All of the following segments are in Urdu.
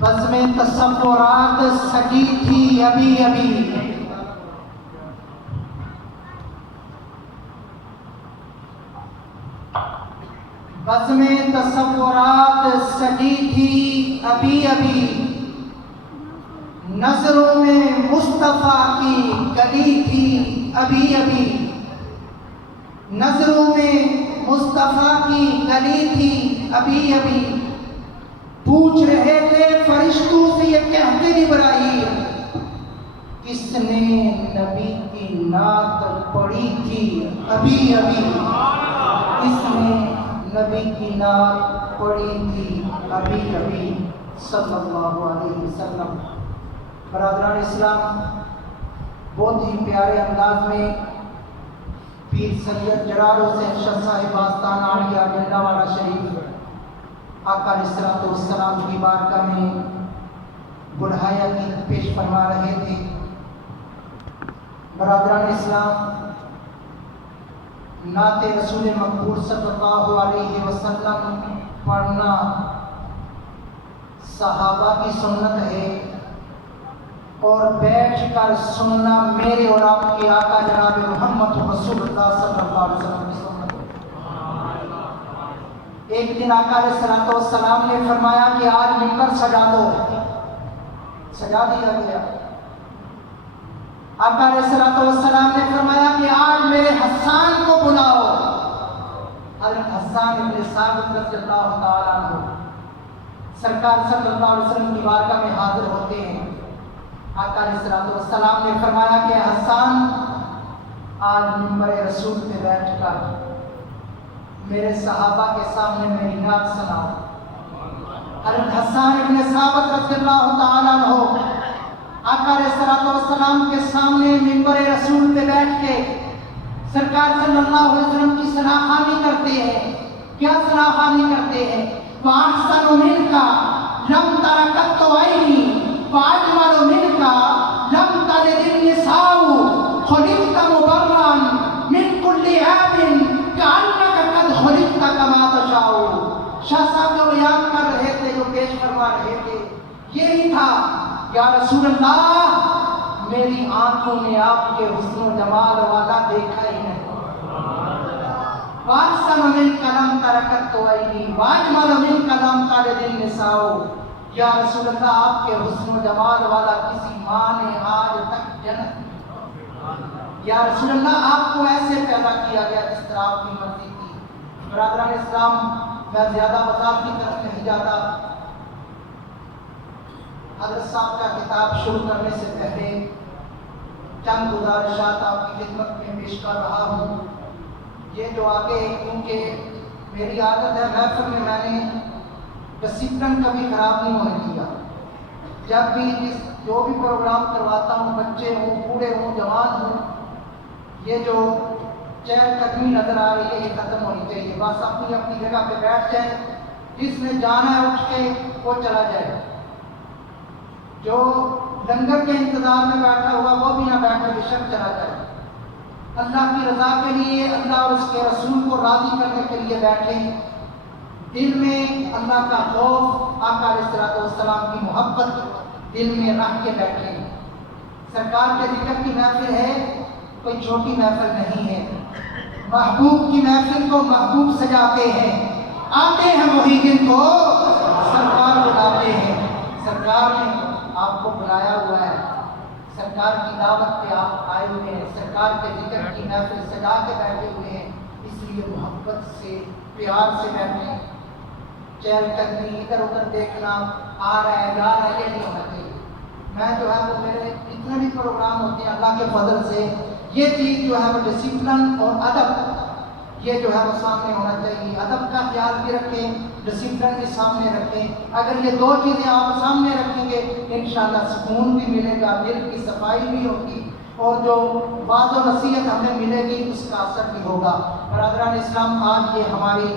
بزم تصورات سجی تھی ابھی ابھی، بزم تصورات سجی تھی ابھی ابھی، نظروں میں مصطفیٰ کی گلی تھی ابھی ابھی، نظروں میں مصطفیٰ کی گلی تھی ابھی ابھی، پوچھ رہے تھے فرشتوں سے یہ کہتے جبرائیل، کس نے نبی کی نعت پڑھی تھی ابھی ابھی، کس نے نبی کی نعت پڑھی تھی ابھی ابھی صلی اللہ علیہ وسلم۔ برادران اسلام، بہت ہی پیارے انداز میں پیر سید جلال حسین شاہ صاحب آستان آڑیا ڈنڈا والا شریف آقا علیہ السلام کی بارگاہ میں بڑھایا کی پیش فرما رہے تھے۔ برادران اسلام، نعت رسول مقبول صلی اللہ علیہ وسلم پڑھنا صحابہ کی سنت ہے، اور بیٹھ کر سننا میرے اور آپ کے آقا جناب محمد رسول اللہ صلی اللہ علیہ وسلم کی سنت ہے۔ ایک دن آقا علیہ السلام نے فرمایا کہ آج ممبر سجا دو، سجا دیا گیا۔ آقا علیہ السلام نے فرمایا کہ آج میرے حسان کو بلاؤ۔ حضرت حسان ابن ثابت رضی اللہ تعالیٰ عنہ سرکار صلی اللہ علیہ وسلم کی بارگاہ میں حاضر ہوتے ہیں۔ آقا علیہ السلام نے فرمایا کہ حسان، آج ممبر رسول پہ بیٹھ کر میرے صحابہ کے سامنے میری نعت سناؤ۔ حضرت حسان ابن ثابت رضی اللہ تعالیٰ عنہ آقا علیہ السلام کے سامنے ممبر رسول پہ بیٹھ کے سرکار صلی اللہ علیہ وسلم کی ثناخوانی کرتے ہیں۔ کیا ثناخوانی کرتے ہیں؟ وَأَحْسَنُ مِنْكَ لَمْ تَرَ قَطُّ عَيْنِي وَأَجْمَلُ مِنْكَ لَمْ تَلِدِ النِّسَاءُ خُلِقْتَ مُبَرًّا مِنْ كُلِّ عَيْبٍ كَأَنَّكَ قَدْ خُلِقْتَ كَمَا تَشَاءُ۔ شاہ صاحب جو بیان کر رہے تھے، جو پیش فرما رہے تھے، یہی تھا، یا رسول اللہ، میری آنکھوں نے آپ کے حسن و جمال والا دیکھا ہی نہیں۔ وَأَحْسَنُ مِنْكَ لَمْ تَرَ قَطُّ عَيْنِي وَأَجْمَلُ مِنْكَ لَمْ تَلِدِ النِّسَاءُ۔ یا رسول اللہ، آپ کے حسن و جمال والا کسی ماں نے آج تک جنم نہیں۔ یا رسول اللہ، آپ کو ایسے پیدا کیا گیا جس طرح آپ کی مرضی تھی۔ برادران اسلام، میں زیادہ وضاحت کی طرف نہیں جاتا۔ حضرت صاحب کا کتاب شروع کرنے سے پہلے چند گزارشات آپ کی خدمت میں پیش کر رہا ہوں۔ یہ جو آگے، کیونکہ میری عادت ہے محفل میں میں نے ڈسپلن کبھی خراب نہیں ہونے دیا۔ جب بھی جو بھی پروگرام کرواتا ہوں، بچے ہوں، بوڑھے ہوں، جوان ہوں، یہ جو چہل قدمی نظر آ رہی ہے یہ ختم ہونی چاہیے۔ بس اپنی اپنی جگہ پہ بیٹھ جائیں، جس نے جانا ہے اٹھ کے وہ چلا جائے، جو لنگر کے انتظار میں بیٹھا ہوا وہ بھی نہ بیٹھے، بے شک چلا جائے۔ اللہ کی رضا کے لیے، اللہ اور اس کے رسول کو راضی کرنے کے لیے بیٹھیں، دل میں اللہ کا خوف، آقا علیہ السلام کی محبت دل میں رکھ کے بیٹھیں۔ سرکار کے ذکر کی محفل ہے، کوئی چھوٹی محفل نہیں ہے۔ محبوب کی محفل کو محبوب سجاتے ہیں، آتے ہیں وہی دن کو سرکار بلاتے ہیں۔ سرکار نے آپ کو بلایا ہوا ہے، سرکار کی دعوت پہ آپ آئے ہوئے ہیں، سرکار کے ذکر کی محفل سجا کے بیٹھے ہوئے ہیں، اس لیے محبت سے، پیار سے بیٹھیں۔ چہل قدمی، ادھر ادھر دیکھنا، آ رہا ہے جا رہا ہے، یہ نہیں ہونا چاہیے۔ میں جو ہے وہ میرے جتنے بھی پروگرام ہوتے ہیں اللہ کے فضل سے یہ چیز جو ہے وہ ڈسپلن اور ادب، یہ جو ہے وہ سامنے ہونا چاہیے۔ ادب کا خیال بھی رکھیں، ڈسپلن بھی سامنے رکھیں۔ اگر یہ دو چیزیں آپ سامنے رکھیں گے، انشاءاللہ سکون بھی ملے گا، دل کی صفائی بھی ہوگی، اور جو واعظ و نصیحت ہمیں ملے گی اس کا اثر بھی ہوگا۔ برادران اسلام، آج یہ ہماری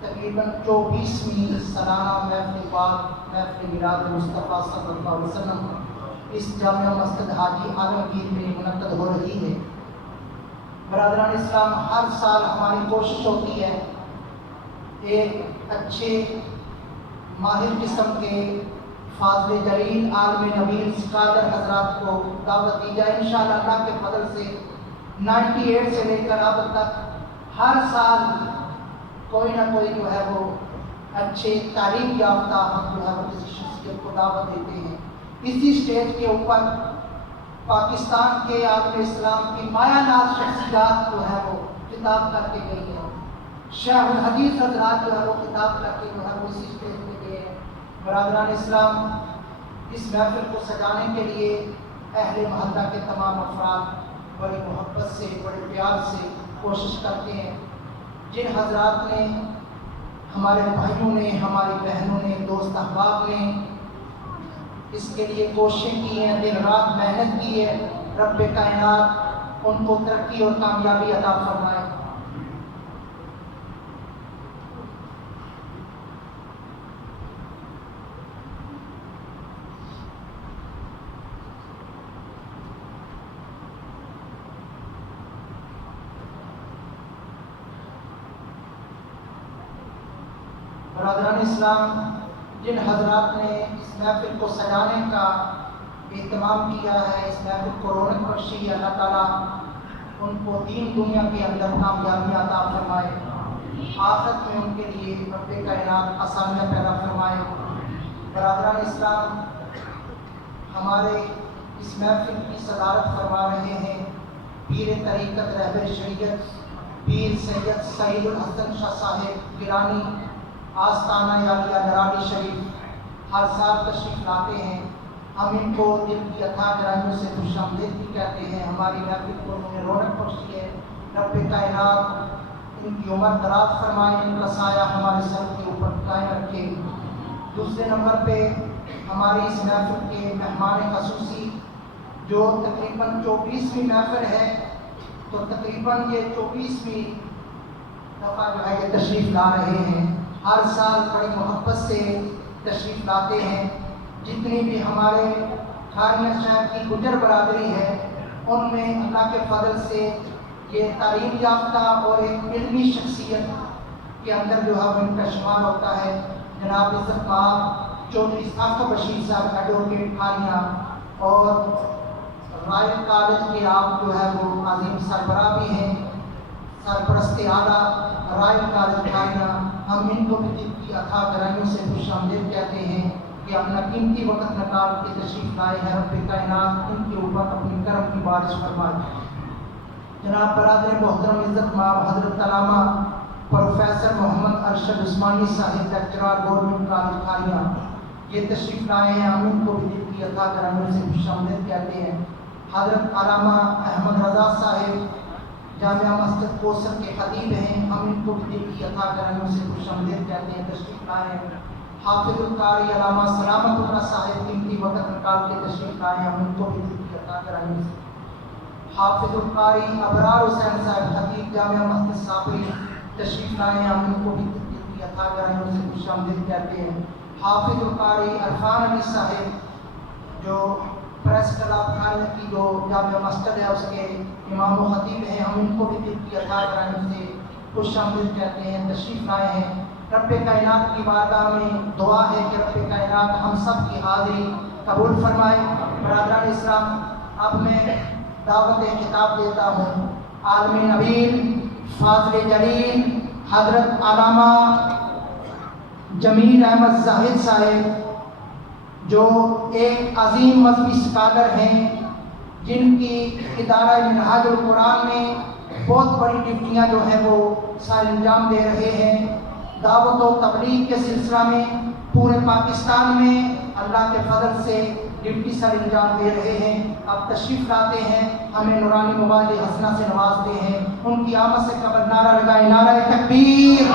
تقریباً 24ویں سالانہ محفل میلاد مصطفیٰ صلی اللہ علیہ وسلم اس جامع مسجد حاجی عالمگیر میں منعقد ہو رہی ہے۔ برادران اسلام، ہر سال ہماری کوشش ہوتی ہے ایک اچھے ماہر قسم کے فاضل جلیل عالم نبیل اسکالر حضرات کو دعوت دی جائے. انشاءاللہ اللہ کے فضل سے 98 سے لے کر اب تک ہر سال کوئی نہ کوئی جو ہے وہ اچھے تعلیم یافتہ ہم جو ہے وہ کسی شخصیت کو دعوت دیتے ہیں. اسی اسٹیج کے اوپر پاکستان کے عالم اسلام کی مایہ ناز شخصیات جو ہے وہ خطاب کر کے گئی ہے. شیخ الحدیث حضرات جو ہے وہ خطاب کر کے جو ہے وہ اسی اسٹیج پہ گئے ہیں. برادران اسلام، اس محفل کو سجانے کے لیے اہل محلہ کے تمام افراد بڑی محبت سے، بڑے پیار سے کوشش کرتے ہیں. جن حضرات نے، ہمارے بھائیوں نے، ہماری بہنوں نے، دوست احباب نے اس کے لیے کوششیں کی ہیں، دن رات محنت کی ہے، رب کائنات ان کو ترقی اور کامیابی عطا فرمائے. برادران اسلام، جن حضرات نے اس محفل کو سجانے کا اہتمام کیا ہے، اس محفل کو رونق بخشی ہے، اللہ تعالیٰ ان کو دین دنیا کے اندر کامیابی عطا فرمائے، آخرت میں ان کے لیے رب کائنات آسانیاں پیدا فرمائے. برادران اسلام، ہمارے اس محفل کی صدارت فرما رہے ہیں پیر طریقت رہبر شریعت پیر سید سعید الحسن شاہ صاحب گیلانی آستانہ یالیہ نرالی شریف. ہر سال تشریف لاتے ہیں. ہم ان کو دل کی اتھا گہرائیوں سے خوش آمدید بھی کہتے ہیں. ہماری محفل کو انہوں نے رونق بخشی ہے. رب کائنات ان کی عمر دراز فرمائے، ان کا سایہ ہمارے سر کے اوپر قائم رکھے. دوسرے نمبر پہ ہماری اس محفل کے مہمان خصوصی جو تقریباً 24ویں محفل ہے، تو تقریباً یہ 24ویں دفعہ جو ہے یہ تشریف لا رہے ہیں. ہر سال بڑی محبت سے تشریف لاتے ہیں. جتنی بھی ہمارے کھاریاں شہر کی گجر برادری ہے، ان میں اللہ کے فضل سے یہ تعلیم یافتہ اور ایک علمی شخصیت کے اندر جو ہے ان کا شمار ہوتا ہے. جناب عزت مآب چودھری ثاقب بشیر صاحب ایڈوکیٹ کھاریاں اور رائل کالج کے آپ جو ہے وہ عظیم سربراہ بھی ہیں، سرپرست اعلیٰ رائل کالج کھاریاں. ہم ان کو بھی دل کی اتھا گہرائیوں سے خوش آمدید کہتے ہیں کہ اپنا قیمتی وقت نکال کے تشریف لائے ہیں. رب کائنات ان کے اوپر اپنی کرم کی بارش فرمائے. جناب برادر محترم عزت مآب حضرت علامہ پروفیسر محمد ارشد عثمانی صاحب لیکچرار گورنمنٹ کالج کھاریاں یہ تشریف لائے ہیں. ہم ان کو بھی دل کی اتھا گہرائیوں سے خوش آمدید کہتے ہیں. حضرت علامہ احمد رضا صاحب جامعہ مسجد کوثر کے خطیب ہیں. ہم ان کو بھی دل کی اتھا گہرائیوں سے خوش آمدید کہتے ہیں. تشریف لائے ہیں. حافظ القاری علامہ سلامت اللہ صاحب قیمتی وقت نکال کے تشریف لائے ہیں. ہم ان کو بھی دل کی اتھا گہرائیوں سے. حافظ القاری ابرار حسین صاحب خطیب جامعہ مسجد صابری تشریف لائے ہیں. ہم ان کو بھی دل کی اتھا گہرائیوں سے خوش آمدید کہتے ہیں. حافظ القاری عرفان علی صاحب جو پریس کلب کھانے کی جو جامعہ مسجد ہے اس کے امام و خطیب ہیں. ہم ان کو بھی دل کی اتھا گہرائیوں سے خوش آمدید کہتے ہیں. تشریف لائے ہیں. رب کائنات کی بارگاہ میں دعا ہے کہ رب کائنات ہم سب کی حاضری قبول فرمائے. برادران اسلام، اب میں دعوت خطاب دیتا ہوں عالم نبیل فاضل جلیل حضرت علامہ جمیل احمد زاہد صاحب جو ایک عظیم مذہبی اسکالر ہیں، جن کی ادارہ منہاج القرآن میں بہت بڑی ڈیوٹیاں جو ہیں وہ سر انجام دے رہے ہیں. دعوت و تبلیغ کے سلسلہ میں پورے پاکستان میں اللہ کے فضل سے ڈیوٹی سر انجام دے رہے ہیں. اب تشریف لاتے ہیں، ہمیں نورانی مواد حسنہ سے نوازتے ہیں. ان کی آمد سے قبل نعرہ لگائے، نعرہ تکبیر.